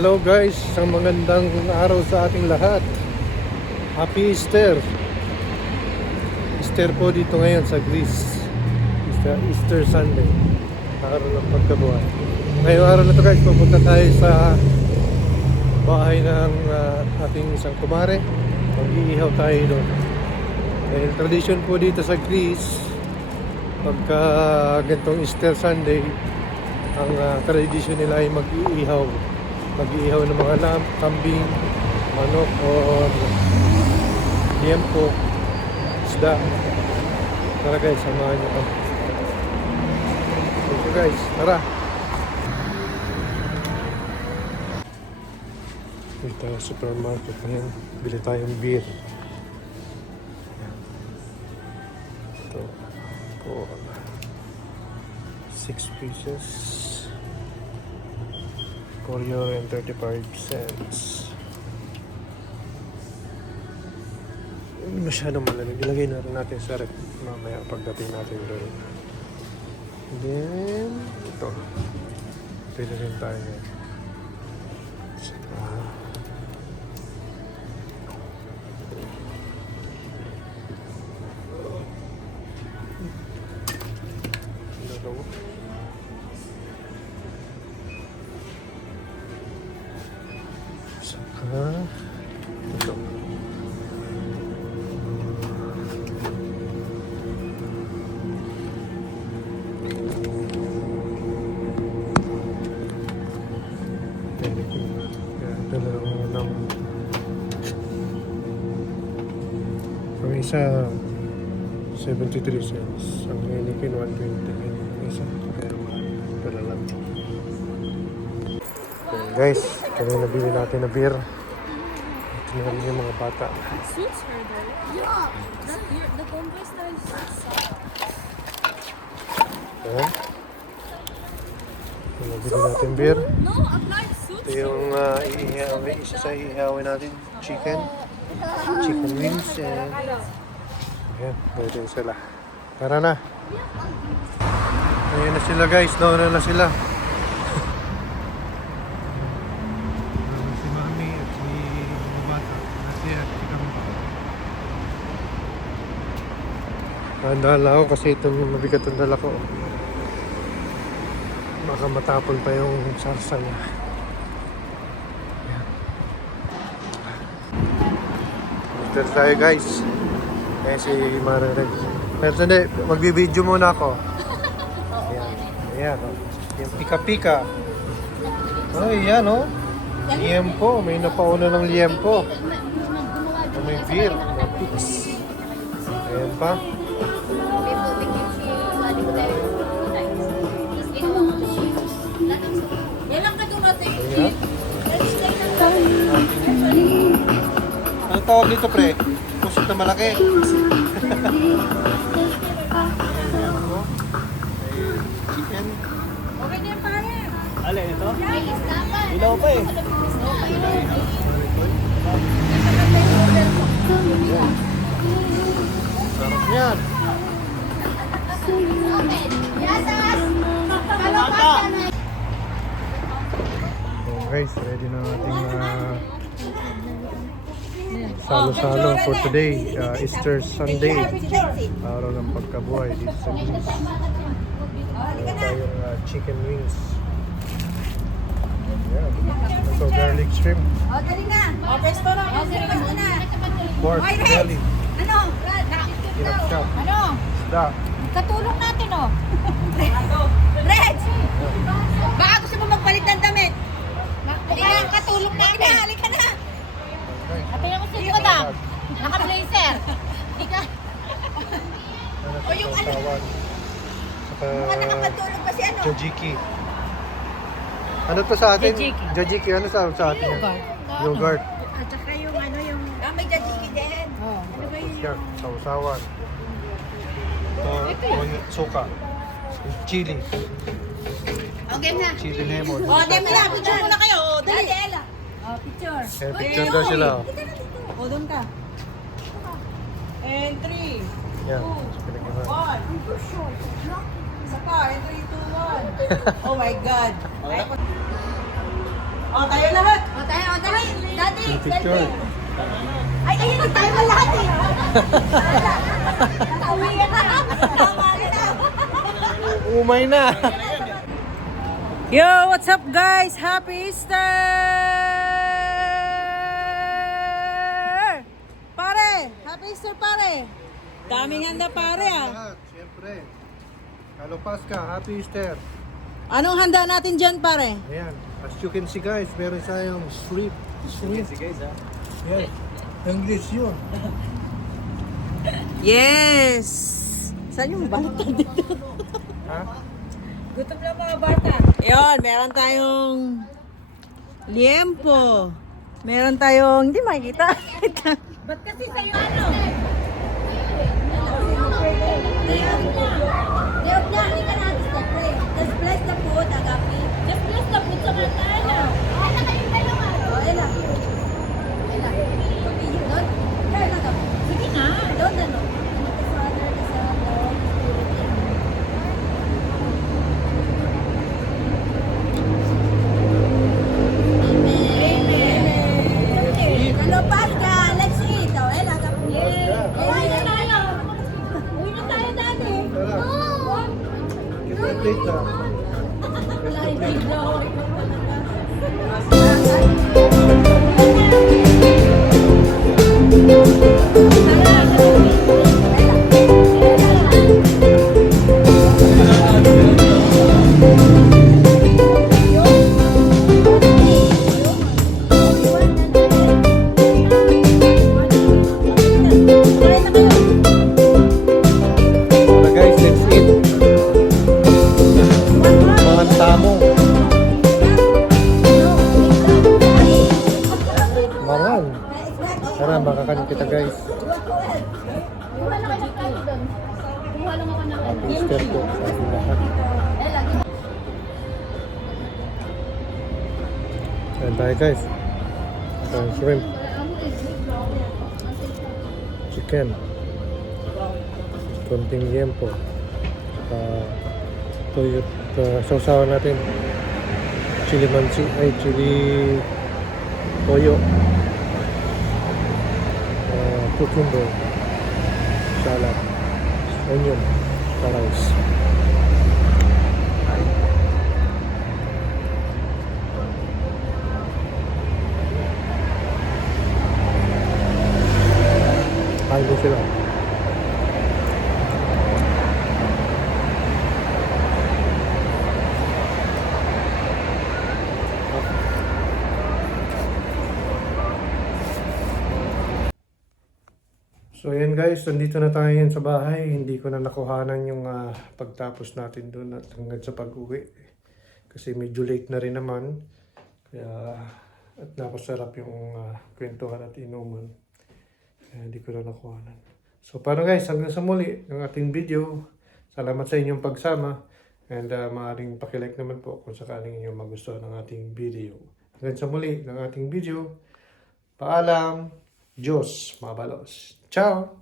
Hello guys, isang magandang araw sa ating lahat. Happy Easter. Easter po dito ngayon sa Greece. Easter Sunday, araw ng pagkabuhay. Ngayong araw na to guys, pupunta tayo sa bahay ng ating isang kumare. Mag-iihaw tayo doon. Dahil tradition po dito sa Greece, pagka gantong Easter Sunday, ang tradition nila ay mag-iihaw ng mga kambing, manok o liempo, isda. Tara guys, samahan nyo kami. So guys, tara. Dito tayo sa supermarket ngayon, bili tayong beer. Ito po, 6 pieces, €4.35. Hindi masyadong malamig. Ilagay na rin natin sa rep mamaya pagdating natin doon. Then, ito. Pili rin tayo ngayon. Ito. Ang isa 73 cents, ang hinikin 120. Ang isa kaya pala lang. Okay, guys, kami nabili natin na beer. Tingnan yung mga bata. Suits her though. Yeah. The Bombay style suits. Ayan. Nabili natin beer. No, applied suits. Ito yung isa sa ihawin natin. Chicken wings. And ayan, pwede sila. Tara na. Ayan na sila guys. Nauna na sila. Si Mami at si Bata. Nasir, si kami pa. Handala ako kasi itong mabigat ang dala ko. Baka matapon pa yung sarsa niya. Dito tayo guys. Ayan si Marareg. Pero sandi, magbibideo muna ako. Ayan. Ayan. Yung pika-pika. Oh, yan oh. Liempo. May napauna ng liempo. May beer. May pix. Ayan pa. Ayan. Anong tawag dito pre? Pusit na malaki. Chicken. Okay na yan, pare. Alin ito? Ilaw pa eh. Sarap yan. Guys, ready na nating salo-salo for today, Easter Sunday, araw ng pagkabuhay dito sa Greece. Meron tayong chicken wings. Yeah. Ito, garlic shrimp, pork belly, Ano? kinapchap, Ano? isda. Katulong natin, oh. Reds! Baka gusto mo magpalit ng damit. Halika, katulong natin. Halika na. Kapila mo si Kodam. Naka-blazer. Halika. O yung ano? Mukhang nakapatulog pa si ano? Jajiki. Ano to sa atin? Jajiki. Jajiki, ano sa atin? Yogurt. Yogurt. At saka yung ano yung... may jajiki din. Oh. Ano ba yun? Yan, sausawan. Suka. Chili. Okay na. Chili lemon. O, demo na. Picture muna kayo. O, dali. O, picture. Eh, picture daw sila. O, doon ka. And 3, Yan. 1. Isa pa, and 3, 2, 1. Oh my God. O, tayo lahat. O, tayo. Daddy, Picture. selfie. Ay, ayun, tayo pa lahat eh. Uwian na. Tama na. Umay na. Yo, what's up guys? Happy Easter! Pare! Happy Easter pare! Daming handa pare ah. Lahat, siyempre. Hello Pasca, Happy Easter. Anong handa natin dyan pare? Ayan, as you can see guys, meron tayong shrimp. Sige guys ha. Yes, English yun. Yes! Saan yung bata dito? Ha? Gutom lang mga bata. Yun, meron tayong liempo. Meron tayong, hindi makikita. Ba't kasi sa'yo ano? They're planning an abstract. Just bless the food, agapi. Just bless the food sa mga tayo. Ano kayo dalawa? Oh, Ella. Ella. Okay, you don't? Here, nagap. Sige na. Don't ano. Ano the Father, the Son, the Holy Spirit. Amen. Hello, Pasca. Let's eat. Oh, Ella, agapi. Uwi na tayo. Uwi na tayo, Daddy. Tara. Get the plate na. Get the plate. Tara guys, let's eat. Mga tamo. Mangan. Tara, makakanin kita guys. Kuha lang ako ng kali doon. Kuha lang ako ng Happy Easter po sa ating lahat. Ayan tayo guys. Ayan, shrimp. Chicken. Konting liempo. Toyo. Sausawan natin. Chili mansi. Ay, chili toyo. Cucumber. Salad. Onion. Rice. Kain din sila. So yan guys, nandito na tayo yan sa bahay. Hindi ko na nakuhanan yung pagtapos natin doon at hanggang sa pag-uwi. Kasi medyo late na rin naman. Kaya at napasarap yung kwentuhan at inuman. Kaya hindi ko na nakuhanan. So paano guys, hanggang sa muli ng ating video. Salamat sa inyong pagsama. And maaaring pakilike naman po kung sakaling inyo magustuhan ng ating video. Hanggang sa muli ng ating video. Paalam. Diyos mabalos. Ciao!